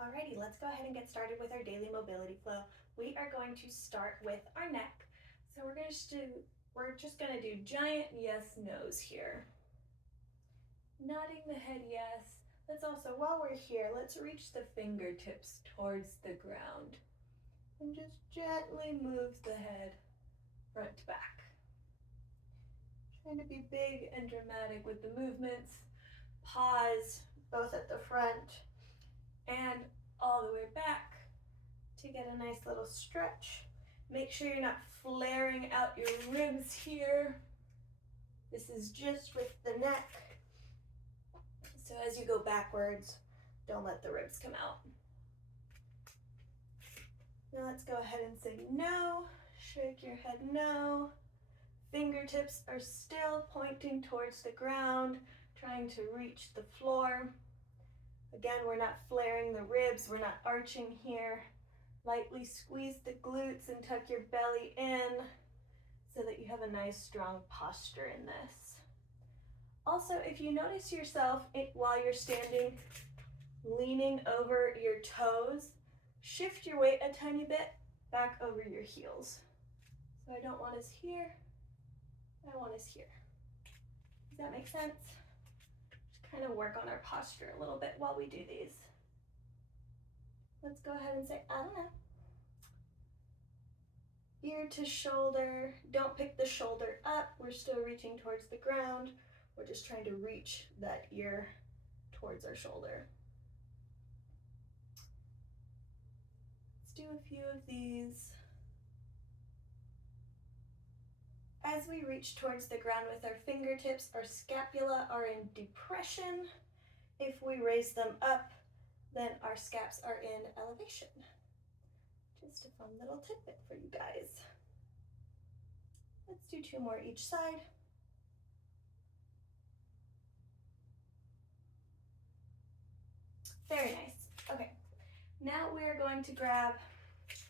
Alrighty, let's go ahead and get started with our daily mobility flow. We are going to start with our neck. So we're just gonna do giant yes, no's here. Nodding the head yes. Let's also, while we're here, let's reach the fingertips towards the ground. And just gently move the head front to back. Trying to be big and dramatic with the movements. Pause, both at the front and all the way back to get a nice little stretch. Make sure you're not flaring out your ribs here. This is just with the neck. So as you go backwards, don't let the ribs come out. Now let's go ahead and say no. Shake your head no. Fingertips are still pointing towards the ground, trying to reach the floor. Again, we're not flaring the ribs, we're not arching here. Lightly squeeze the glutes and tuck your belly in so that you have a nice strong posture in this. Also, if you notice yourself while you're standing, leaning over your toes, shift your weight a tiny bit back over your heels. So I don't want us here, I want us here. Does that make sense? Just kind of work on our posture a little bit while we do these. Let's go ahead and say, I don't know. Ear to shoulder. Don't pick the shoulder up. We're still reaching towards the ground. We're just trying to reach that ear towards our shoulder. Let's do a few of these. As we reach towards the ground with our fingertips, our scapula are in depression. If we raise them up, then our scaps are in elevation. Just a fun little tidbit for you guys. Let's do 2 more each side. Very nice. Okay, now we're going to grab,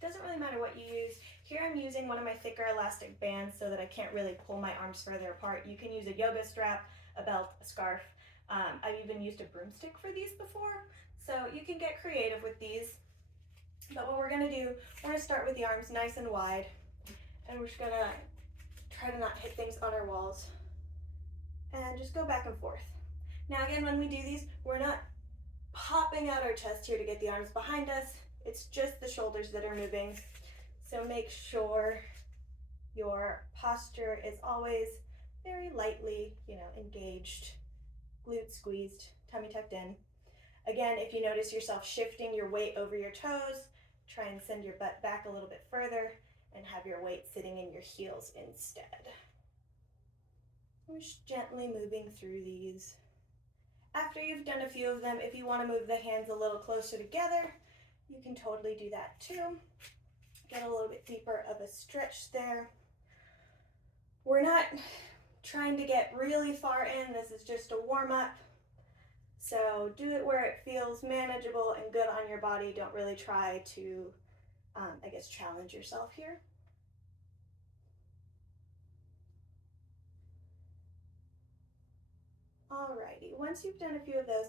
doesn't really matter what you use. Here I'm using one of my thicker elastic bands so that I can't really pull my arms further apart. You can use a yoga strap, a belt, a scarf. I've even used a broomstick for these before. So you can get creative with these. But what we're gonna do, we're gonna start with the arms nice and wide. And we're just gonna try to not hit things on our walls. And just go back and forth. Now again, when we do these, we're not popping out our chest here to get the arms behind us. It's just the shoulders that are moving. So make sure your posture is always very lightly, engaged, glutes squeezed, tummy tucked in. Again, if you notice yourself shifting your weight over your toes, try and send your butt back a little bit further and have your weight sitting in your heels instead. We're just gently moving through these. After you've done a few of them, if you want to move the hands a little closer together, you can totally do that too. Get a little bit deeper of a stretch there. We're not trying to get really far in. This is just a warm-up. So do it where it feels manageable and good on your body. Don't really try to, challenge yourself here. Alrighty, once you've done a few of those,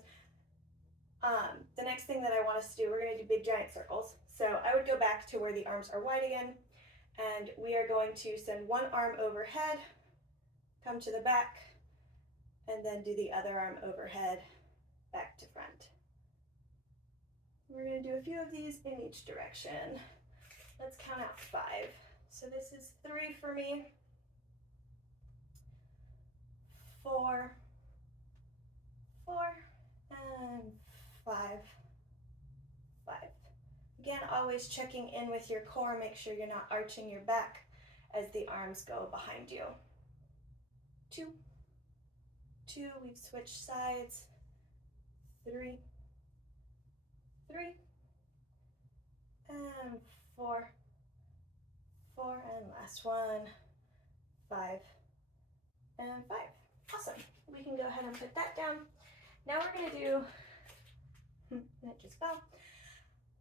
the next thing that I want us to do, we're gonna do big giant circles. So I would go back to where the arms are wide again, and we are going to send one arm overhead, come to the back, and then do the other arm overhead, back to front. We're gonna do a few of these in each direction. Let's count out 5. So this is 3 for me, 4, 4, and 5, 5. Again, always checking in with your core. Make sure you're not arching your back as the arms go behind you. 2, 2, we've switched sides. 3, 3, and 4, 4, and last one, 5, and 5. Awesome. We can go ahead and put that down. Now we're gonna do, it just fell.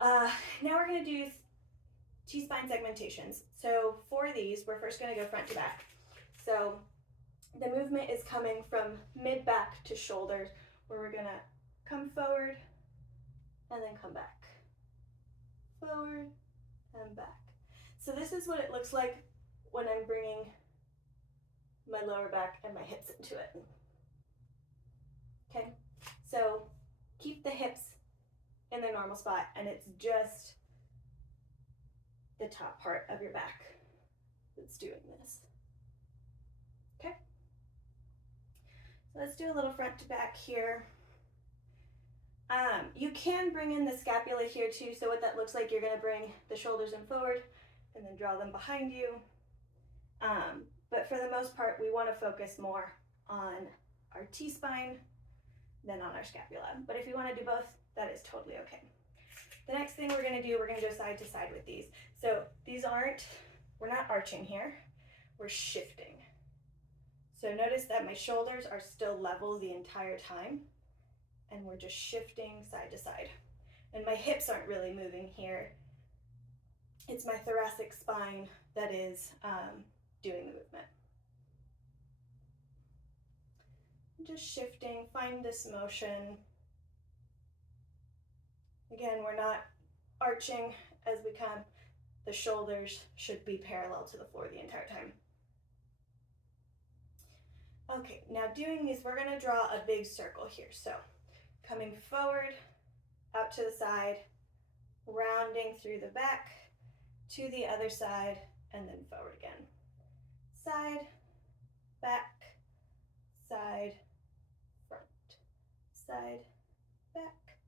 Now we're gonna do T-spine segmentations. So for these, we're first gonna go front to back. So the movement is coming from mid-back to shoulders, where we're gonna come forward, and then come back. Forward and back. So this is what it looks like when I'm bringing my lower back and my hips into it. Okay, so keep the hips in their normal spot, and it's just the top part of your back that's doing this. Okay, so let's do a little front to back here. You can bring in the scapula here too, so what that looks like, you're gonna bring the shoulders in forward and then draw them behind you. But for the most part, we wanna focus more on our T-spine than on our scapula. But if you wanna do both, that is totally okay. The next thing we're gonna do, we're gonna go side to side with these. So these we're not arching here, we're shifting. So notice that my shoulders are still level the entire time, and we're just shifting side to side. And my hips aren't really moving here. It's my thoracic spine that is doing the movement. Just shifting, find this motion. Again, we're not arching as we come. The shoulders should be parallel to the floor the entire time. Okay, now doing these, we're gonna draw a big circle here. So coming forward, out to the side, rounding through the back, to the other side, and then forward again. Side, back, side, front, side, back,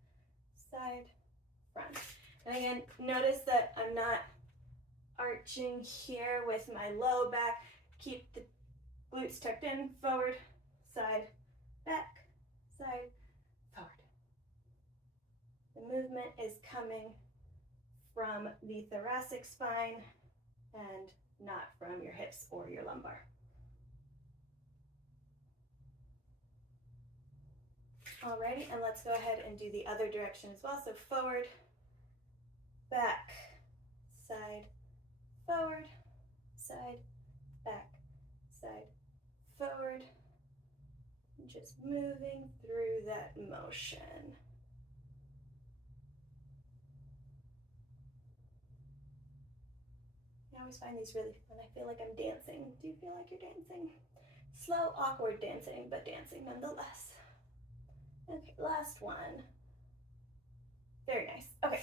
side, front. And again, notice that I'm not arching here with my low back. Keep the glutes tucked in, forward, side, back, side, forward. The movement is coming from the thoracic spine and not from your hips or your lumbar. Alrighty, and let's go ahead and do the other direction as well. So forward, back, side, forward, side, back, side, forward. Just moving through that motion. I always find these really fun. I feel like I'm dancing. Do you feel like you're dancing? Slow, awkward dancing, but dancing nonetheless. Okay, last one. Very nice. Okay.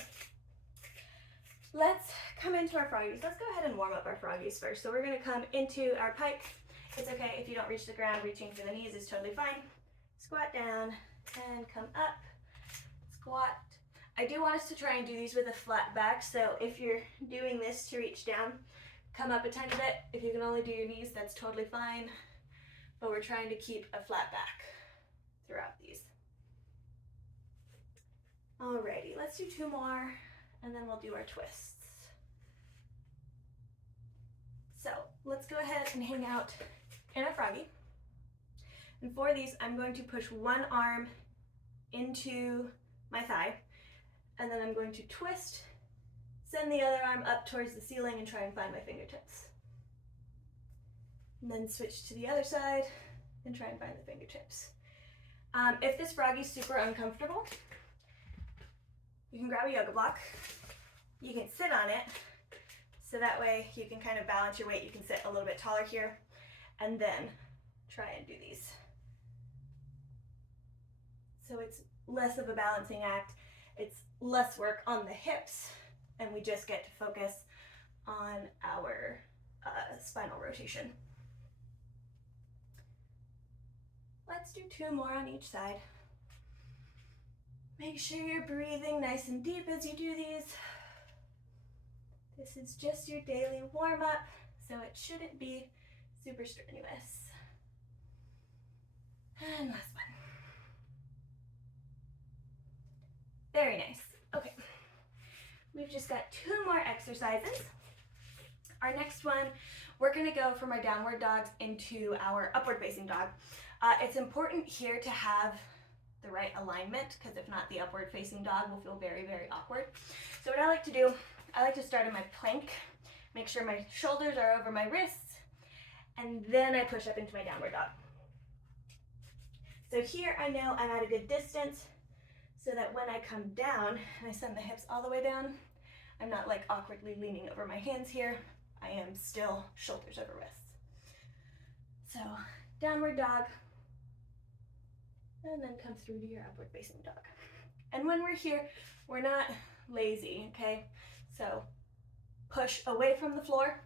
Let's come into our froggies. Let's go ahead and warm up our froggies first. So we're gonna come into our pike. It's okay if you don't reach the ground. Reaching for the knees is totally fine. Squat down and come up. Squat. I do want us to try and do these with a flat back. So if you're doing this to reach down, come up a tiny bit. If you can only do your knees, that's totally fine. But we're trying to keep a flat back throughout these. Alrighty, let's do 2 more and then we'll do our twists. So let's go ahead and hang out in our froggy. And for these, I'm going to push one arm into my thigh, and then I'm going to twist, send the other arm up towards the ceiling and try and find my fingertips. And then switch to the other side and try and find the fingertips. If this froggy's super uncomfortable, you can grab a yoga block. You can sit on it, so that way you can kind of balance your weight. You can sit a little bit taller here, and then try and do these. So it's less of a balancing act. It's less work on the hips, and we just get to focus on our spinal rotation. Let's do 2 more on each side. Make sure you're breathing nice and deep as you do these. This is just your daily warm-up, so it shouldn't be super strenuous. And last one. Very nice. Okay, we've just got 2 more exercises. Our next one, we're gonna go from our downward dogs into our upward facing dog. It's important here to have the right alignment, because if not, the upward facing dog will feel very, very awkward. So what I like to do, I like to start in my plank, make sure my shoulders are over my wrists, and then I push up into my downward dog. So here I know I'm at a good distance, so that when I come down and I send the hips all the way down, I'm not like awkwardly leaning over my hands here. I am still shoulders over wrists. So downward dog, and then come through to your upward facing dog. And when we're here, we're not lazy, okay? So push away from the floor,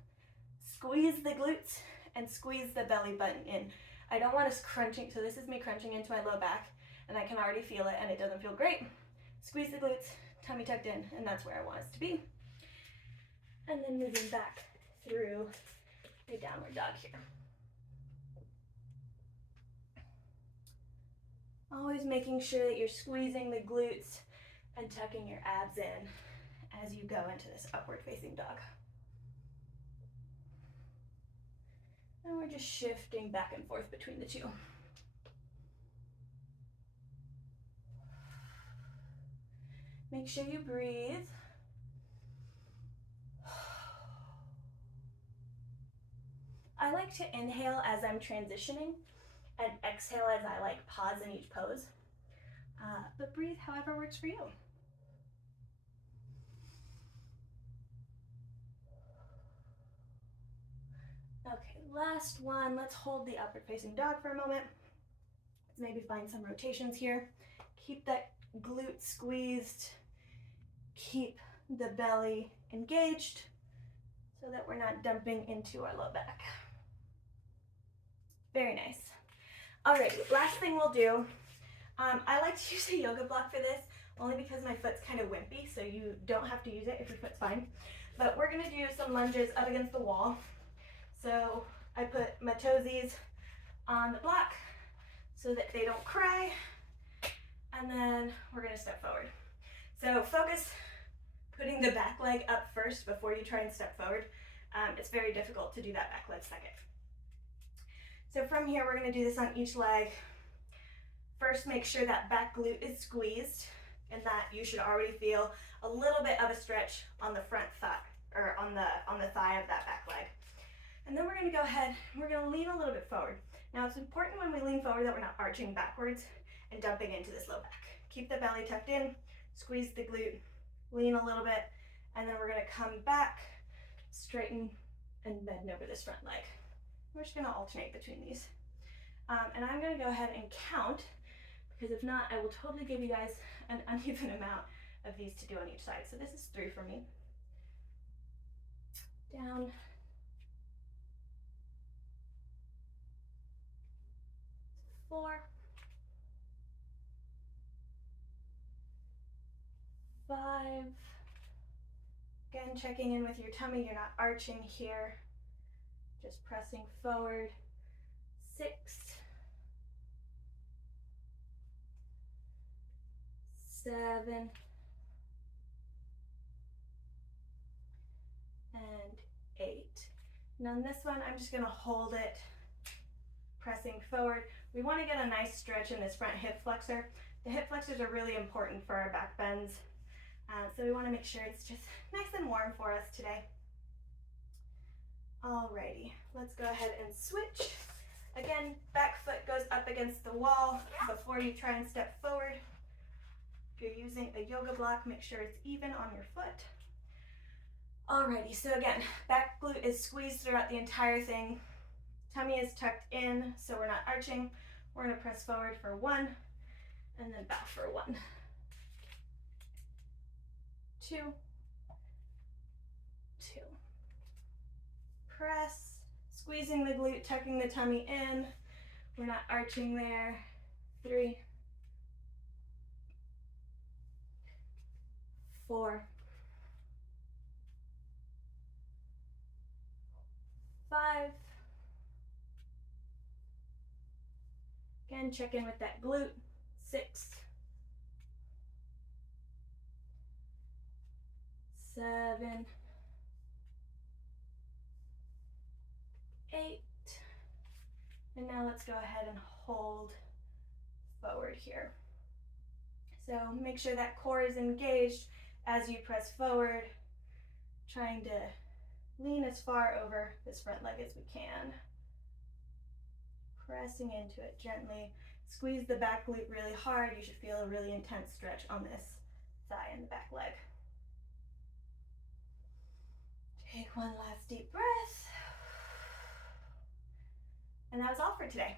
squeeze the glutes, and squeeze the belly button in. I don't want us crunching, so this is me crunching into my low back, and I can already feel it, and it doesn't feel great. Squeeze the glutes, tummy tucked in, and that's where I want us to be. And then moving back through a downward dog here. Always making sure that you're squeezing the glutes and tucking your abs in as you go into this upward facing dog. And we're just shifting back and forth between the two. Make sure you breathe. I like to inhale as I'm transitioning and exhale as I like pause in each pose. But breathe however works for you. Okay, last one. Let's hold the upward facing dog for a moment. Let's maybe find some rotations here. Keep that glute squeezed. Keep the belly engaged so that we're not dumping into our low back. Very nice. Alright, last thing we'll do. I like to use a yoga block for this only because my foot's kind of wimpy, so you don't have to use it if your foot's fine. But we're going to do some lunges up against the wall. So I put my toesies on the block so that they don't cry, and then we're going to step forward. So focus putting the back leg up first before you try and step forward. It's very difficult to do that back leg second. So from here, we're going to do this on each leg. First, make sure that back glute is squeezed and that you should already feel a little bit of a stretch on the front thigh, or on the thigh of that back leg. And then we're going to go ahead and we're going to lean a little bit forward. Now it's important when we lean forward that we're not arching backwards and dumping into this low back. Keep the belly tucked in, squeeze the glute, lean a little bit, and then we're going to come back, straighten, and bend over this front leg. We're just going to alternate between these. And I'm going to go ahead and count, because if not, I will totally give you guys an uneven amount of these to do on each side. So this is 3 for me. Down. 4. 5. Again, checking in with your tummy. You're not arching here. Just pressing forward. 6. 7. And 8. And on this one, I'm just going to hold it, pressing forward. We want to get a nice stretch in this front hip flexor. The hip flexors are really important for our back bends. So we want to make sure it's just nice and warm for us today. Alrighty, let's go ahead and switch. Again, back foot goes up against the wall before you try and step forward. If you're using a yoga block, make sure it's even on your foot. Alrighty, so again, back glute is squeezed throughout the entire thing. Tummy is tucked in, so we're not arching. We're going to press forward for 1, and then bow for 1. 2. 2. Press, squeezing the glute, tucking the tummy in. We're not arching there. 3. 4. 5. Again, check in with that glute. 6. 7. 8. And now let's go ahead and hold forward here. So make sure that core is engaged as you press forward, trying to lean as far over this front leg as we can. Pressing into it gently, Squeeze the back glute really hard. You should feel a really intense stretch on this thigh and the back leg. Take one last deep breath. And that was all for today.